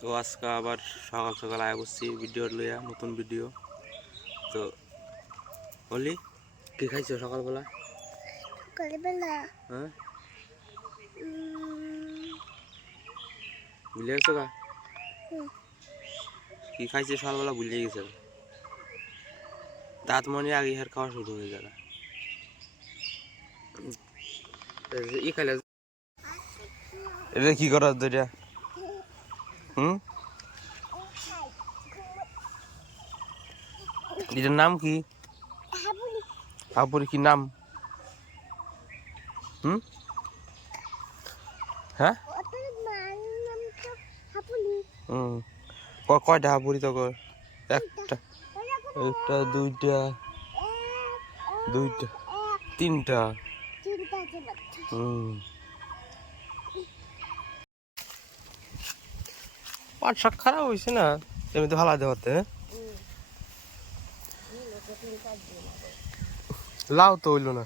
তো আজকে আবার সকাল সকাল আয় বসছি ভিডিও লইয়া নতুন ভিডিও তো বলি কি খাইছো সকালবেলা? সকালবেলা? হ্যাঁ? ভুলে গেছো গা? কি খাইছে সকালবেলা ভুলে গেছে? দাঁত মনে আগে হার খাওয়া শুরু হয়ে যাবে। ই খাইলে এটা কি করার দুইটা হুম? এটার নাম কি? হাবুলি আপুর কি নাম? হুম? হ্যাঁ? হুম। কয়টা হাপুরি তো একটা একটা দুইটা দুইটা তিনটা। হুম। পাট শাক খারাপ হয়েছে না? এমনিতে ভালো দেওয়াতে লাউ তো হইল না।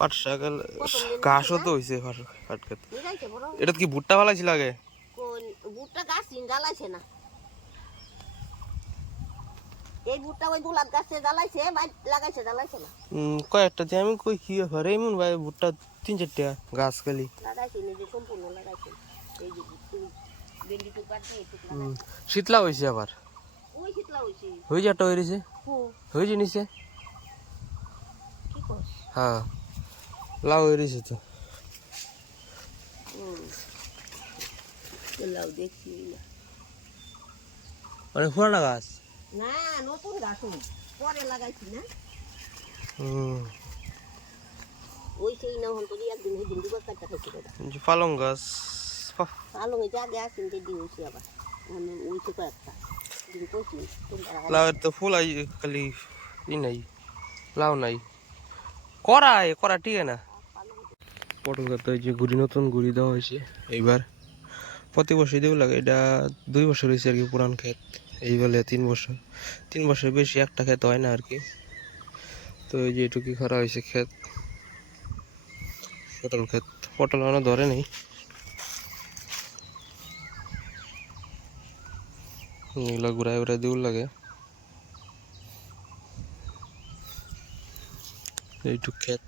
পাট শাক ঘাসও তো হয়েছে খেতে। এটা কি ভুট্টা ভালো ছিল আগে ভুট্টা গাছ না। এই বুটটা ওই দুলাত গাছে জ্বালাইছে বাই লাগাইছে জ্বালাইছে না। উম, কয়েকটা দিয়ে আমি কই কি ব্যাপার? এমন ভাই ভুট্টা তিন চারটা গাছ খালি। লাগাইছে নিজে সম্পূর্ণ লাগাইছে। এই যে তুই ভেন্ডি টুকবার দিয়ে একটু হুম, শীতলা হয়েছে আবার? ওই শীতলা হয়েছে হয়ে যাটা হয়েছে হু। হয়েছে নিচে? কি কর হ্যাঁ লাউ হয়েছে তো। হুম লাউ দেখছি না। মানে পুরানা গাছ? না নতুন গাছ ওই। পরে লাগাইছি না। ওই সেই না হন তোর একদিন সেদিন দুবার কাটটা খাইছি দাদা। পালং গাছ পা- এই জায়গায় আসেন যে দিয়ে আবার। মানে ওই তো কয়েকটা দিন কইছি তোমরা লাউয়ের তো ফুল আই খালি ই নাই লাউ নাই। করা করা না। পটল গাছ যে গুড়ি নতুন গুড়ি দেওয়া হয়েছে এইবার। প্রতি বছর দেও লাগে এটা দুই বছর হয়েছে আর কি পুরান ক্ষেত। এই বলে তিন বছর। তিন বছর বেশি একটা ক্ষেত হয় না আর কি তো এই যে এটুকি করা হয়েছে ক্ষেত পটল ক্ষেত পটল মানে ধরে নেই। এগুলো ঘুরায় ঘুরায় দেউল লাগে। এইটুক ক্ষেত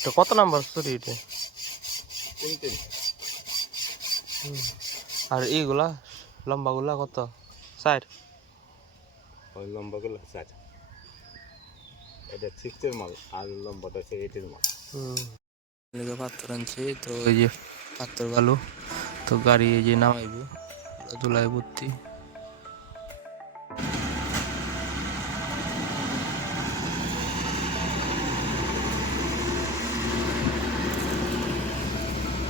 তো কত নাম্বার সরি এটা হুম। আর এইগুলা লম্বাগুলা কত ষাট ওই লম্বাগুলো ষাট এটা সিক্সের মাল আর লম্বাটা হচ্ছে এইটের মাল লেগে পাথর আনছে তো এই যে পাথর বালু তো গাড়ি এই যে নামাইব ধুলাই ভর্তি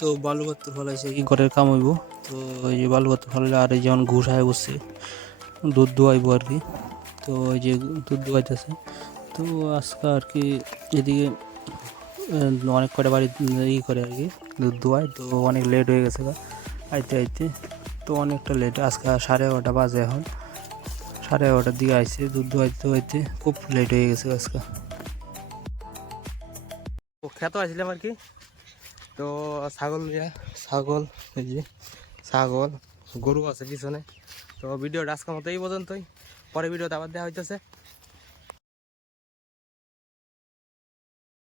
তো বালু পাত্র ফলাইছে, কি ঘরের কাম হইব? তো এই যে বালু পাত্র ফলাইলে আর এই যেমন ঘুষ আয় বসছে দুধ দোয়াইবো আর কি। তো এই যে দুধ দোয়াইতেছে। তো আজকে আর কি এদিকে অনেক কটা বাড়ি ই করে আর কি, দুধ দোয়ায়। তো অনেক লেট হয়ে গেছে আইতে আইতে। তো অনেকটা লেট আজকে সাড়ে এগারোটা বাজে এখন। সাড়ে এগারোটার দিকে আইছে, দুধ দোয়াইতে দোয়াইতে খুব লেট হয়ে গেছে আজকে। খ্যাত আসছিলাম আর কি? তো ছাগল ছাগল, এই ছাগল, গরু আছে পিছনে। তো ভিডিওটা আজকের মতো এই পর্যন্তই। পরে ভিডিওতে আবার দেখা হইতেছে।